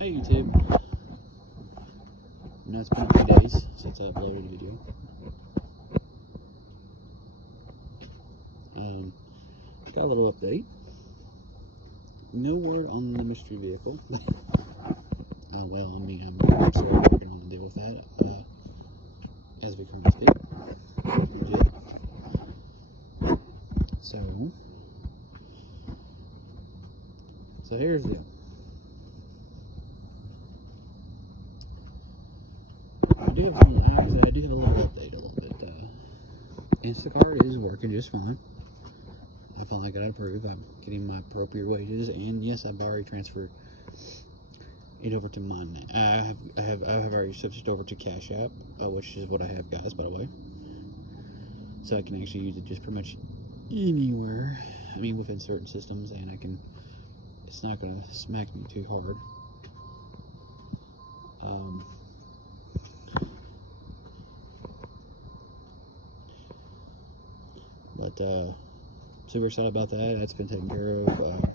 Hey YouTube. Now it's been a few days since I uploaded a video. Got a little update. No word on the mystery vehicle. Well, I mean, I'm still working on the deal with that. As we currently speak. Legit. So here's the deal. I do have a little update a little bit. Instacart is working just fine. I finally got it approved. I'm getting my appropriate wages, and yes, I've already transferred it over to mine. I have already switched over to Cash App, which is what I have, guys, by the way. So I can actually use it just pretty much anywhere. I mean, within certain systems, and it's not gonna smack me too hard. But super excited about that. That's been taken care of.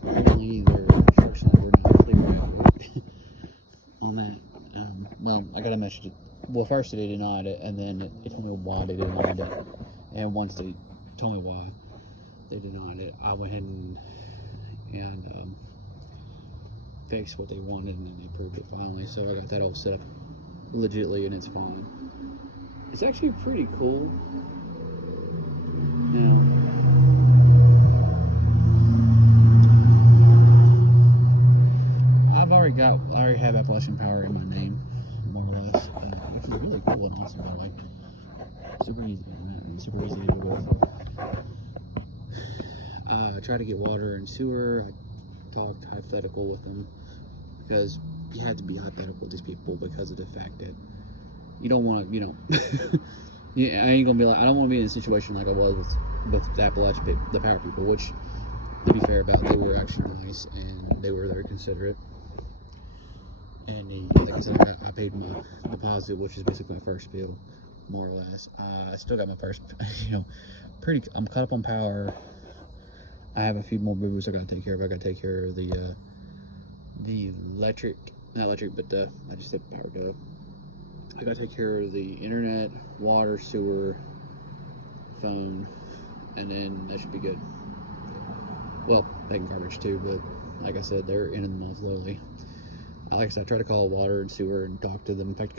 Apparently, their instructions were not clear on that. Well, I got a message. Well, first they denied it, and then it told me why they denied it. And once they told me why they denied it, I went ahead and fixed what they wanted, and then they approved it finally. So I got that all set up legitly, and it's fine. It's actually pretty cool. Now, I already have Appalachian Power in my name, more or less, which is really cool and awesome, by the way. Super easy, man, super easy to do with. I tried to get water and sewer. I talked hypothetical with them because you had to be hypothetical with these people because of the fact that you don't want to, yeah, I ain't gonna be like, I don't want to be in a situation like I was with the Appalachian, the power people, which, to be fair about, they were actually nice and they were very considerate. And like I said, I paid my deposit, which is basically my first bill, more or less. I still got my first, I'm caught up on power. I have a few more boo-boos I gotta take care of. I gotta take care of the electric, not electric, but I just said power go. I gotta take care of the internet, water, sewer, phone, and then that should be good. Well, taking garbage too, but like I said, they're in the month literally. Like I said, I tried to call water and sewer and talk to them. In fact,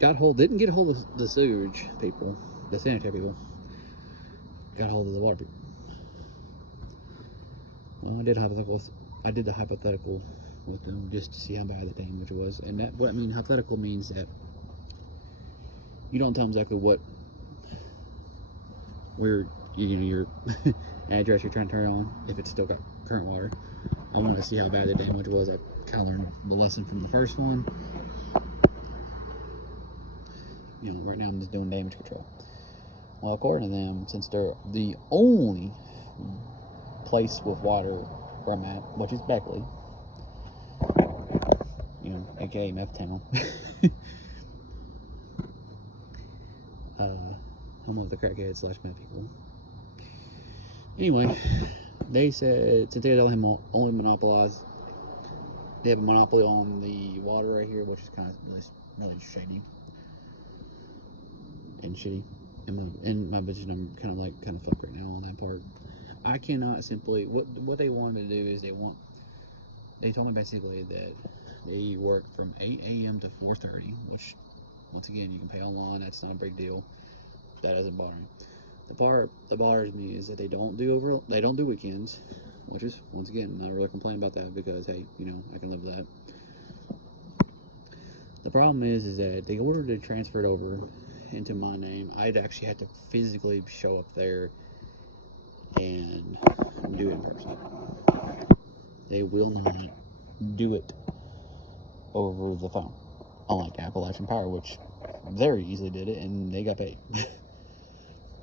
didn't get a hold of the sewage people, the sanitary people. Got a hold of the water people. Well, I did the hypothetical with them just to see how bad the damage was. And that, what I mean, hypothetical means that you don't tell them exactly where your address you're trying to turn on, if it's still got current water. I wanted to see how bad the damage was. I kind of learned the lesson from the first one. Right now I'm just doing damage control. Well, according to them, since they're the only place with water where I'm at, which is Beckley, aka Meth Town, home of the crackheads / meth people. Anyway, they said since they don't only monopolize, they have a monopoly on the water right here, which is kind of really shady and shitty. In my vision, I'm kind of fucked right now on that part. I cannot simply, what they wanted to do is they told me basically that they work from 8 a.m. to 4:30, which once again you can pay online. That's not a big deal. That doesn't bother me. The part that bothers me is that they don't do weekends, which is, once again, I'm not really complaining about that because hey, I can live with that. The problem is that they ordered to transfer it over into my name. I'd actually have to physically show up there and do it in person. They will not do it over the phone, unlike Appalachian Power, which very easily did it and they got paid.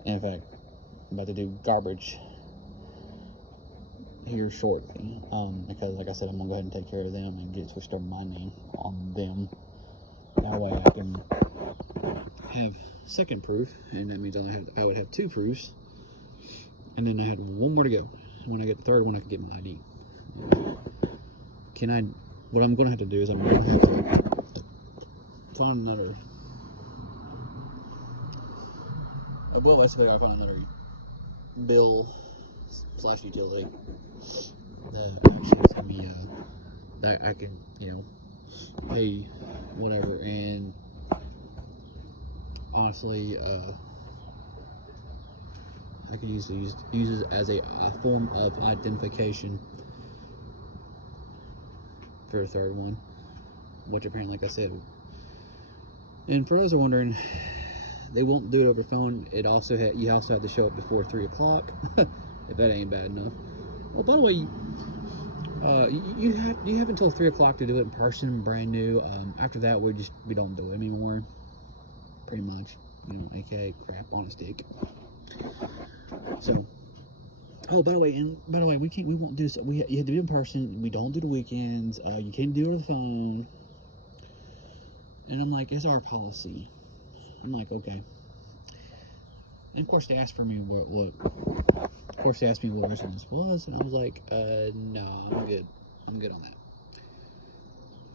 In fact, I'm about to do garbage here shortly, because like I said, I'm gonna go ahead and take care of them and get switched over my name on them. That way I can have second proof, and that means I would have 2 proofs, and then I had 1 more to go. When I get the third one, I can get my ID. what I'm going to have to do is I'm going to have to find another. I will basically I found another bill / utility that actually send me that I can pay whatever, and honestly I could use it as a form of identification for the third one, which apparently, like I said, and for those who are wondering, they won't do it over the phone. It also you also have to show up before 3 o'clock. If that ain't bad enough. Well, by the way, you have until 3 o'clock to do it in person, brand new. After that, we don't do it anymore. Pretty much, aka crap on a stick. So, oh, by the way, we won't do this. You have to do it in person. We don't do the weekends. You can't do it on the phone. And I'm like, it's our policy. I'm like, okay. And of course, they asked for me of course, they asked me what resonance was, and I was like, no, I'm good. I'm good on that.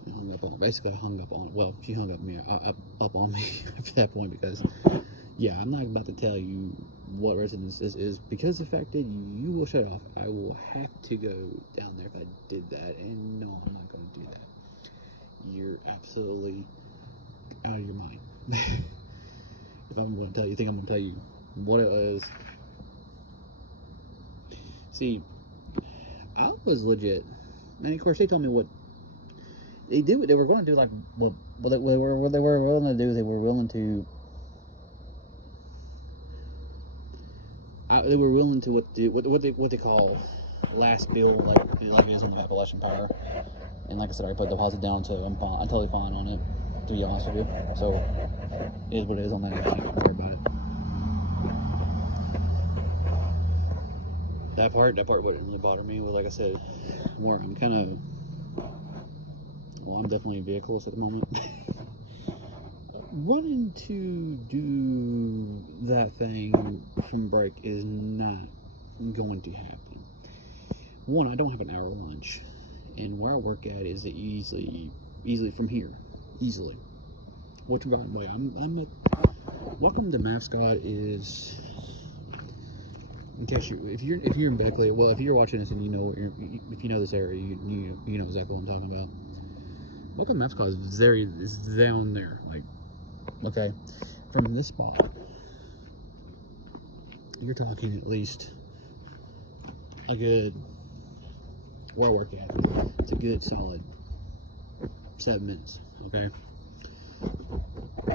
And hung up on. Basically, I hung up on it. Well, she hung up on me at that point because, yeah, I'm not about to tell you what resonance is because the fact that you will shut off. I will have to go down there if I did that, and no, I'm not going to do that. You're absolutely out of your mind. If I'm going to tell you, think I'm going to tell you what it was. See, I was legit, and of course they told me what they do. They were going to do, like what they were willing to do. They were willing to. They were willing to what they call last bill, like it is on the Appalachian Power. And like I said, I put the deposit down, so I'm totally fine on it, to be honest with you. So it is what it is on that. I don't worry about it. That part wouldn't really bother me. But like I said, where I'm kind of, I'm definitely vehicleless at the moment. Running to do that thing from break is not going to happen. One, I don't have an hour lunch, and where I work at is easily from here, easily. Which, by the way, welcome to Mascot is. In case if you're in Beckley, well, if you're watching this and if you know this area, you know exactly what I'm talking about. Welcome to Mascot is down there, like, okay, from this spot, you're talking at least a good, where I work at, it's a good solid 7 minutes, okay?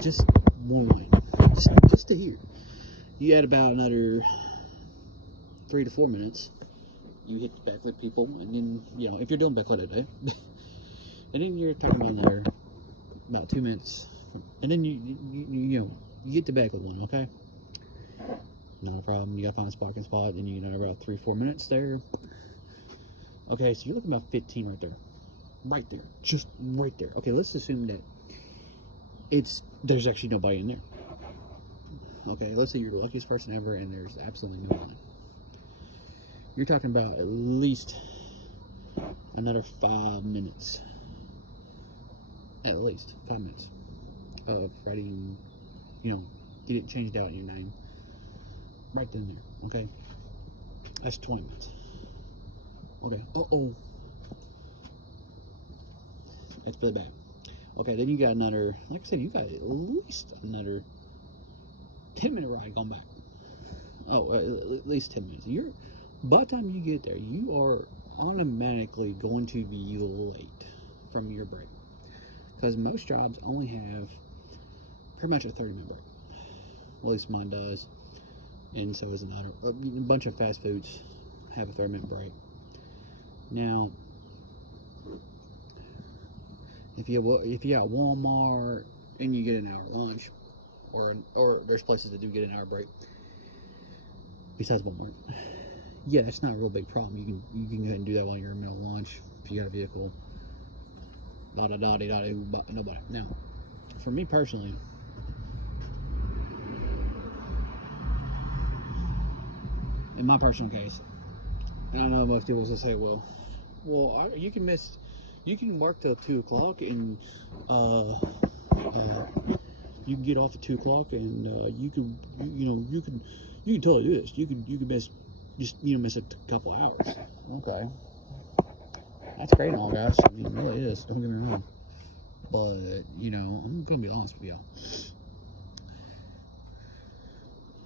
Just one way, just to here. You add about another 3 to 4 minutes, you hit the backlit people, and then, if you're doing backlit today, and then you're talking about another, about 2 minutes, and then you get the backlit one, okay? Not a problem. You gotta find a parking spot, and you about 3-4 minutes there. Okay, so you're looking about 15 right there, just right there. Okay, let's assume that there's actually nobody in there. Okay, let's say you're the luckiest person ever, and there's absolutely no one. You're talking about at least another 5 minutes, at least 5 minutes of writing, get it changed out in your name, right then and there. Okay, that's 20 minutes. Okay. That's really bad. Okay, then you got another, like I said, you got at least another 10-minute ride going back. Oh, at least 10 minutes. By the time you get there, you are automatically going to be late from your break. Because most jobs only have pretty much a 30-minute break. Well, at least mine does. And so is another. A bunch of fast foods have a 30-minute break. Now, if you at Walmart and you get an hour lunch, or there's places that do get an hour break besides Walmart, yeah, that's not a real big problem. You can go ahead and do that while you're in the middle of lunch if you got a vehicle. Nobody. Now, for me personally, in my personal case, and I know most people will say, well, you can miss You can work till 2 o'clock, and you can get off at 2 o'clock, and you can totally do this. You can miss miss a couple hours. Okay, that's great and all, guys. I mean, it really is. Don't get me wrong, but I'm gonna be honest with y'all.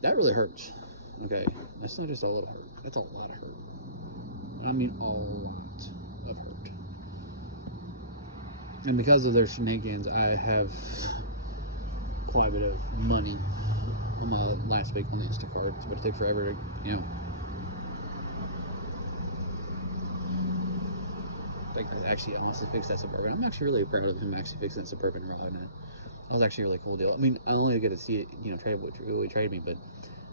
That really hurts. Okay, that's not just a little hurt. That's a lot of hurt. I mean, a lot of hurt. And because of their shenanigans, I have quite a bit of money on my last week on the Instacart. It's going to take forever to, actually honestly fix that Suburban. I'm actually really proud of him actually fixing that Suburban rod. And that was actually a really cool deal. I mean, I only get to see it, trade me, but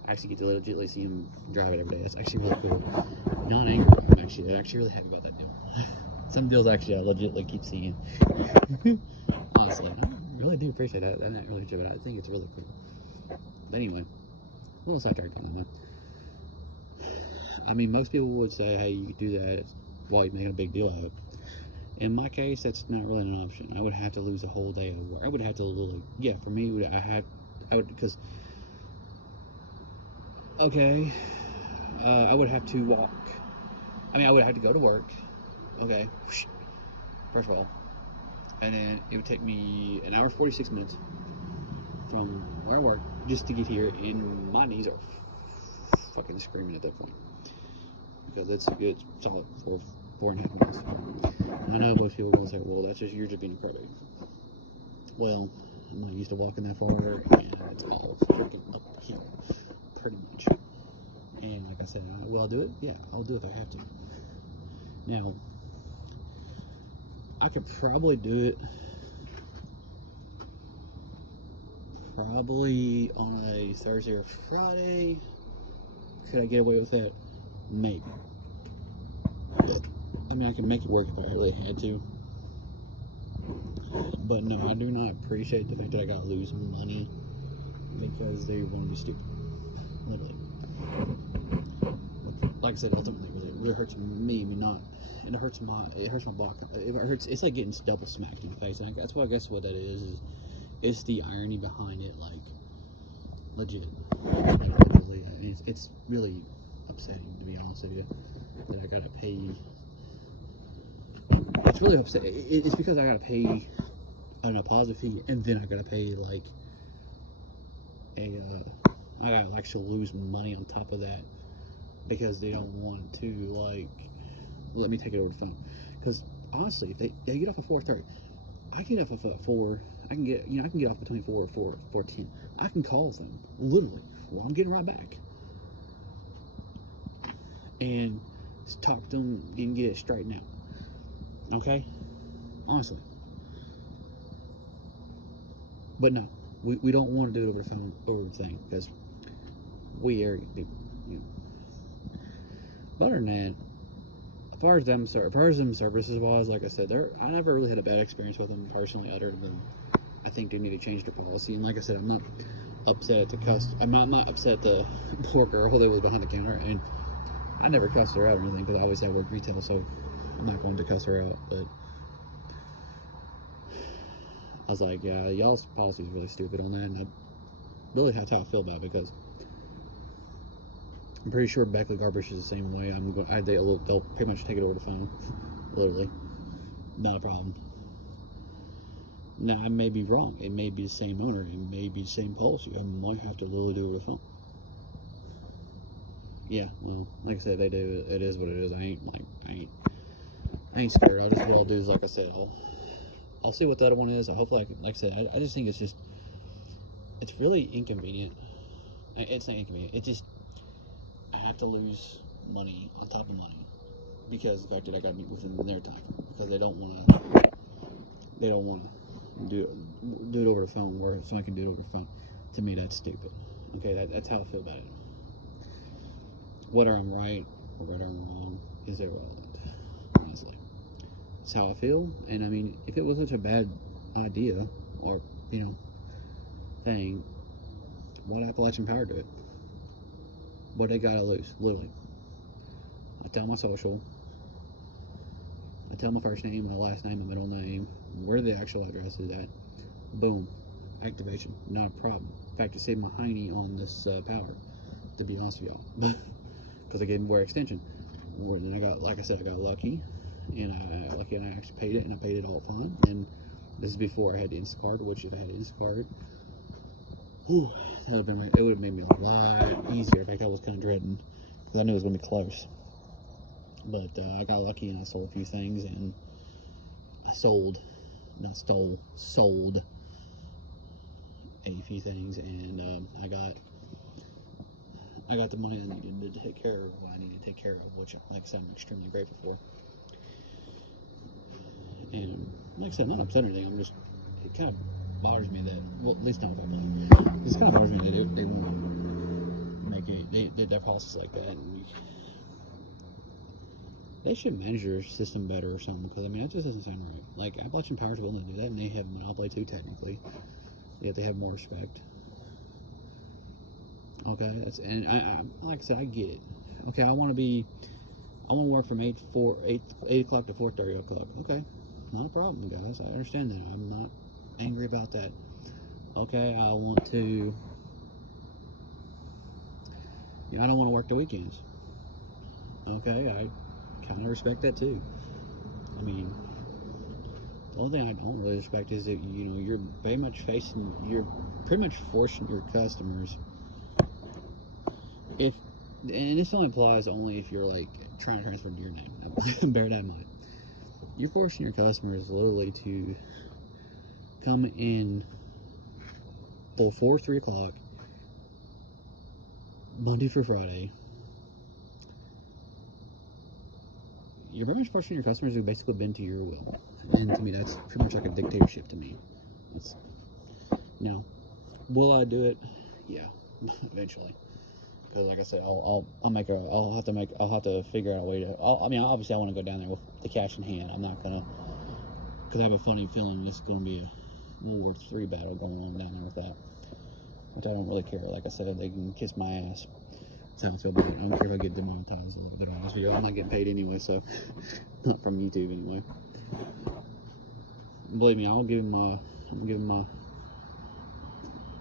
I actually get to legitimately see him drive it every day. That's actually really cool. Not angry. I'm actually really happy about that deal. Some deals actually I legitimately keep seeing. Honestly, I really do appreciate that. I'm not really sure, but I think it's really cool. But anyway, a little sidetracked on that one. I mean, most people would say, hey, you could do that while you're making a big deal out of it. In my case, that's not really an option. I would have to lose a whole day of work. I would have to literally, for me, because, okay, I would have to walk. I mean, I would have to go to work, okay, first of all, and then it would take me an hour 46 minutes from where I work just to get here, and my knees are fucking screaming at that point because it's a good solid 4.5 minutes. I know most people are going to say, well, you're just being a crybaby. Well, I'm not used to walking that far, and it's all freaking uphill, pretty much. And like I said, will I do it? Yeah, I'll do it if I have to. Now, I could probably do it probably on a Thursday or Friday. Could I get away with that? Maybe. But, I mean, I could make it work if I really had to. But no, I do not appreciate the fact that I gotta lose money because they want to be stupid. Literally. Like I said, ultimately, it really hurts me. I mean, not. And it hurts my block. It hurts. It's like getting double smacked in the face. And that's what I guess what that is it's the irony behind it. Like, legit. Like, literally, I mean, it's really upsetting, to be honest with you, that I gotta pay. It's really upsetting. It's because I gotta pay an deposit fee, and then I gotta pay like I gotta actually lose money on top of that because they don't want to like let me take it over the phone. Because honestly, if they get off at 4:30, I get off at 4. I can get off between 4 or 4:10. I can call them literally while I'm getting right back and talk to them and get it straightened out. Okay, honestly. But no, we don't want to do it over the phone, over the thing, because we arrogant people. But other than that, as far as them services wise, like I said, I never really had a bad experience with them personally, other than I think they need to change their policy. And like I said, I'm not upset at I'm not upset at the poor girl that was behind the counter, and I never cussed her out or anything because I always have worked retail, so I'm not going to cuss her out. But I was like, yeah, y'all's policy is really stupid on that, and that's how I feel about it, because I'm pretty sure Beckley Garbage is the same way. They'll pretty much take it over the phone, literally, not a problem. Now I may be wrong. It may be the same owner. It may be the same policy. I might have to literally do it over the phone. Yeah, well, like I said, they do. It is what it is. I ain't scared. What I'll do is, like I said, I'll see what the other one is. Hopefully, like I said, I just think it's really inconvenient. It's not inconvenient. It's just I have to lose money on top of money because of the fact that I got to meet within their time, because they don't want to do it over the phone where someone can do it over the phone. To me, that's stupid. Okay, that's how I feel about it. Whether I'm right or whether I'm wrong is irrelevant, honestly. It's how I feel, and I mean, if it was such a bad idea or thing, why'd Appalachian Power do it? What they gotta lose, literally. I tell my social, I tell my first name, my last name, my middle name, where the actual address is at. Boom, activation, not a problem. In fact, it saved my hiney on this power, to be honest with y'all, because I gave wear extension. Then I got, like I said, I got lucky, and I actually paid it, and I paid it all fine. And this is before I had the Instacart, which if I had Instacart, whew, it would have made me a lot easier. In fact, I was kind of dreading because I knew it was gonna be close. But I got lucky and I sold a few things, and I sold a few things, and I got the money I needed to take care of what I needed to take care of, which, like I said, I'm extremely grateful for. And like I said, I'm not upset or anything. It kind of bothers me that, well, at least not if I blame. It kind of bothers me that they won't make it. They did their policies like that, and they should manage their system better or something. Because I mean, that just doesn't sound right. Like, Appalachian Power's willing to do that, and they have a monopoly too, technically. Yet they have more respect. Okay, and I like I said, I get it. Okay, I want to work from 8 o'clock to 4:30 o'clock. Okay, not a problem, guys. I understand that. I'm not angry about that. Okay, I don't want to work the weekends. Okay, I kind of respect that too. I mean, the only thing I don't really respect is that, you're pretty much forcing your customers. And this only applies only if you're like trying to transfer to your name. Bear that in mind. You're forcing your customers literally to come in before 3 o'clock, Monday through Friday. You're very much forcing your customers to basically bend to your will. And to me, that's pretty much like a dictatorship to me. Now, will I do it? Yeah, eventually. Because like I said, I'll have to figure out a way to. Obviously, I want to go down there with the cash in hand. I'm not gonna, because I have a funny feeling this is going to be a World War III battle going on down there with that, which I don't really care. Like I said, they can kiss my ass. That's how I feel about it. I don't care if I get demonetized a little bit on this video. I'm not getting paid anyway, so not from YouTube anyway. Believe me, I'm giving my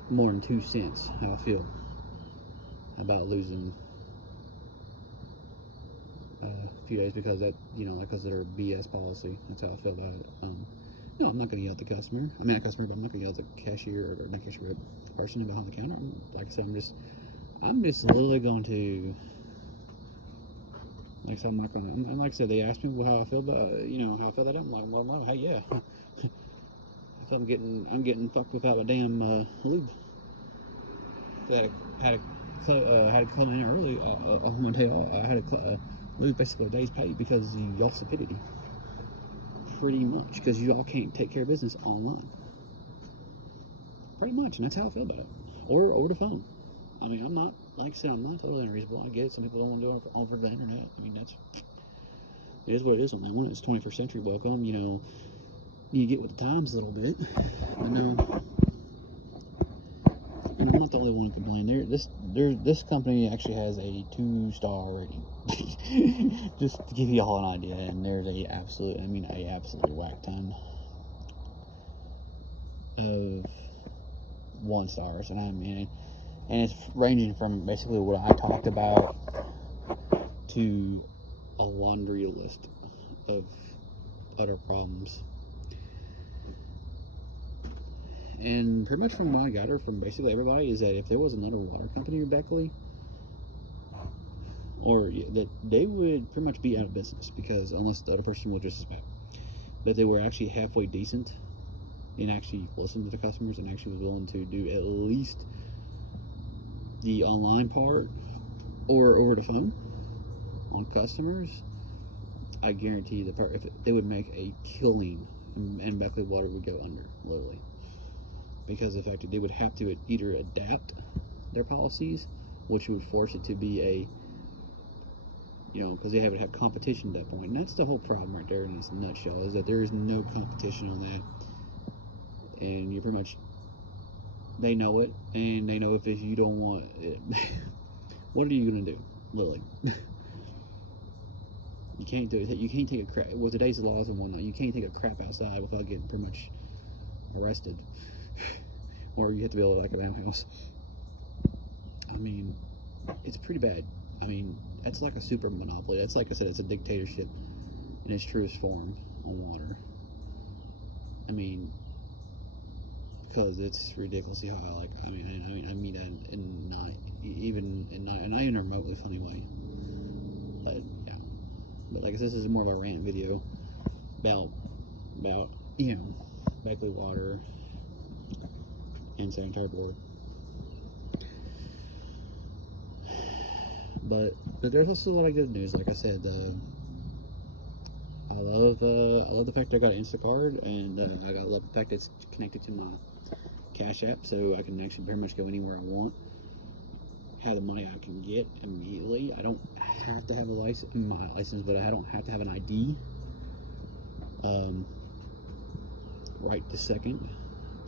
more than 2 cents how I feel about losing a few days because because of their BS policy. That's how I feel about it. No, I'm not going to yell at the customer. I mean, not customer, but I'm not going to yell at the cashier or not cashier, but the person behind the counter. Like I said, I'm just literally going to. Like I said, I'm not going to. And like I said, they asked me how I feel about how I feel about it. I'm like, well, hey, yeah. If I'm getting fucked without a damn lube. That had to come in early. I'm gonna tell y'all, I had to lose basically a day's pay because of y'all stupidity. Pretty much, because you all can't take care of business online. Pretty much, and that's how I feel about it. Or over the phone. I mean, I'm not, like I said, I'm not totally unreasonable. I get it. Some people don't want to do it over the internet. I mean, it is what it is on that one. It's 21st century. Welcome. You get with the times a little bit. But no. And I'm not the only one who complain. This company actually has a 2-star rating. Just to give you all an idea, and there's a absolute whack ton of 1 stars, and it's ranging from basically what I talked about to a laundry list of other problems. And pretty much from what I got from basically everybody is that if there was another water company in Beckley, or that they would pretty much be out of business, because unless the other person will just as bad. But they were actually halfway decent and actually listened to the customers and actually was willing to do at least the online part or over the phone on customers, I guarantee they would make a killing, and Beckley Water would go under, literally. Because of the fact that they would have to either adapt their policies, which would force it to be because they have to have competition at that point. And that's the whole problem right there in this nutshell, is that there is no competition on that. And you're pretty much, they know it, and they know if you don't want it, what are you going to do, Lily? You can't do it. You can't take a crap with today's laws and whatnot. You can't take a crap outside without getting pretty much arrested, or you have to be able to like a house. I mean, it's pretty bad. I mean, that's like a super monopoly. That's like I said, it's a dictatorship in its truest form on water. I mean, because it's ridiculously high. Like I mean that in not even a remotely funny way. But yeah, but like I said, this is more of a rant video about Beckley water and sanitary board. But there's also a lot of good news. Like I said, I love the fact that I got an Instacard, and I love the fact that it's connected to my Cash App, so I can actually pretty much go anywhere I want. Have the money I can get immediately. I don't have to have my license, but I don't have to have an ID right this second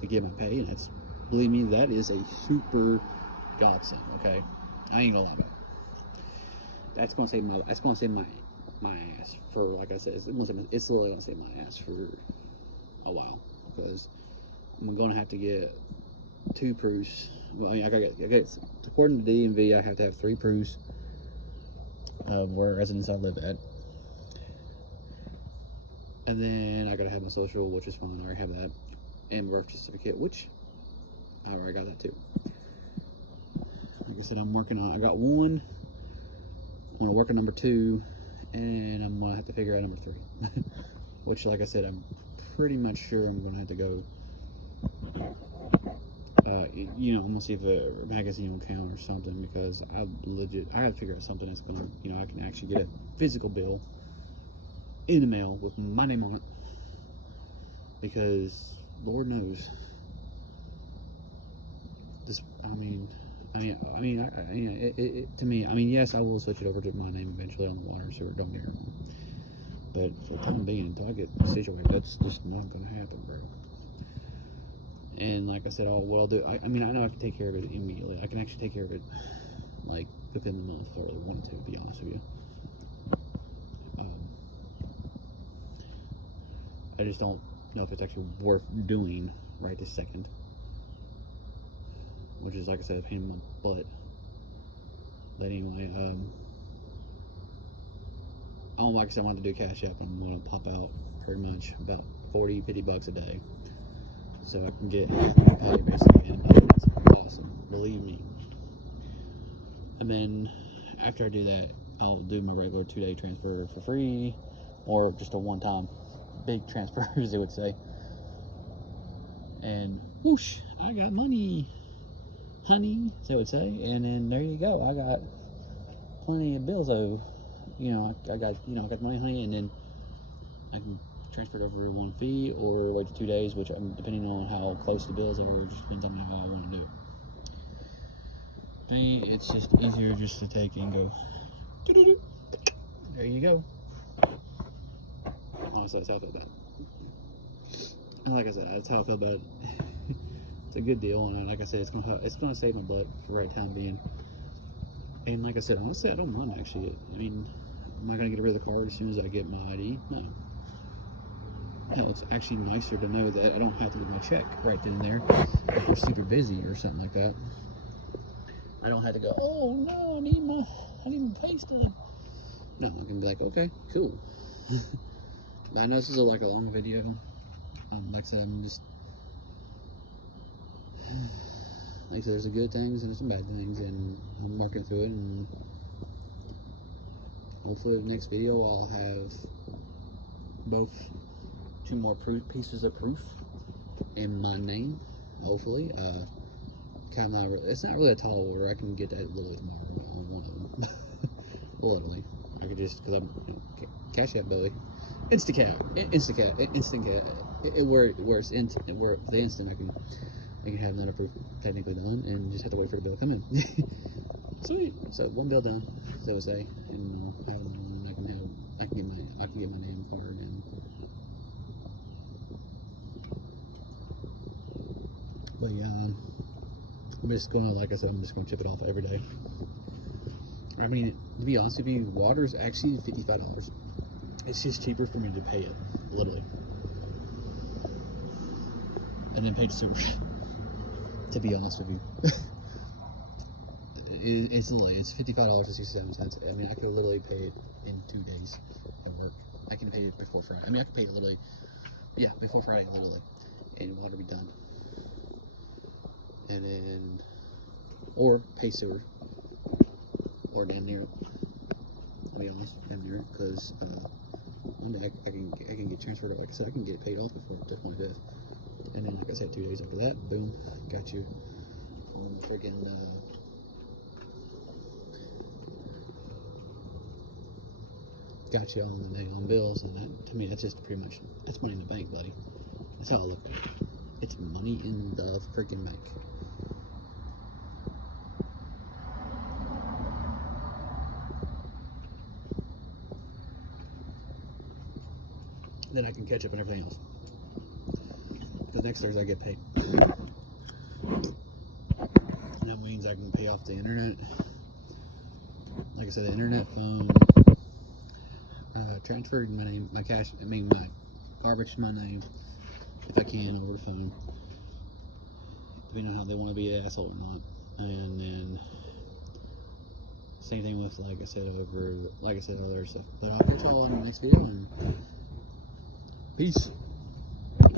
to get my pay, and that's, believe me, that is a super godsend. Okay, I ain't gonna lie about it. That's gonna save my ass for, like I said, it's literally gonna save my ass for a while, because I'm gonna have to get 2 proofs. Well, I mean, I got according to DMV, I have to have 3 proofs of where residence I live at, and then I gotta have my social, which is fine. I already have that, and birth certificate, which I already got that too. Like I said, I'm working on. I got 1. I'm gonna work on number 2, and I'm gonna have to figure out number 3. Which, like I said, I'm pretty much sure I'm gonna have to go. I'm gonna see if a magazine will count or something, because I have to figure out something that's gonna, I can actually get a physical bill in the mail with my name on it, because Lord knows this. To me, yes, I will switch it over to my name eventually on the water and sewer. Don't get me wrong, but for the time being, until I get situated, that's just not gonna happen, bro. And like I said, what I'll do, I know I can take care of it immediately. I can actually take care of it, like, within the month, if I really wanted to be honest with you. I just don't know if it's actually worth doing right this second. Which is, like I said, a pain in my butt. But anyway, like I said, I want to do Cash App, and I'm going to pop out pretty much about 40, 50 bucks a day, so I can get my pay basically, and it's awesome, believe me. And then after I do that, I'll do my regular 2-day transfer for free, or just a one-time big transfer, as they would say. And whoosh, I got money, honey, as they would say. And then there you go, I got plenty of bills owed. I got money, honey, and then I can transfer it over one fee, or wait 2 days, which, depending on how close the bills are, just depends on how I want to do it. Me, it's just easier just to take and go, doo-doo-doo. There you go. Honestly, that's how I feel about it. And like I said, that's how I feel about it. It's a good deal, and like I said, it's gonna save my butt for the right time being. And like I said, honestly, I don't mind actually. I mean, am I gonna get rid of the card as soon as I get my ID? No. Hell, it's actually nicer to know that I don't have to get my check right then and there if we're super busy or something like that. I don't have to go, oh no, I need my pay stub. No, I can be like, okay, cool. But I know this is like a long video. Like I said, like I said, there's the good things and there's some bad things, and I'm working through it, and hopefully the next video I'll have both 2 more pieces of proof in my name, hopefully. It's not really a tall order. I can get that literally tomorrow on one of them. Literally. I could just, because I'm, Cash App, Billy. Instant cat. Where the instant I can have another proof technically done, and just have to wait for the bill to come in. Sweet. So 1 bill done, so to say, and I'll have another one. I can get my name card, and but yeah, I'm just gonna, like I said, I'm just gonna chip it off every day. I mean, to be honest with you, water's actually $55. It's just cheaper for me to pay it, literally. And then pay sooner. To be honest with you. It's $55.67. I mean, I could literally pay it in 2 days at work. I can pay it before Friday. I mean, I could pay it literally, yeah, before Friday, literally. And it'll be done. And then, or pay sewer. Or damn near it. I'll be honest, damn near it. Because, one day I can get transferred, like I said, I can get it paid off before the 25th. And then, like I said, 2 days after that, boom, got you freaking, got you on the on bills, and that, to me, that's just pretty much, that's money in the bank, buddy. That's how I look at it. It's money in the freaking bank. Then I can catch up on everything else. Because next Thursday I get paid. And that means I can pay off the internet. Like I said, the internet, phone, transferred my name, my cash, I mean my garbage to my name, if I can, over the phone. Depending on how they want to be an asshole or not. And then same thing with, like I said, other stuff. But I'll catch y'all in the next video, and peace.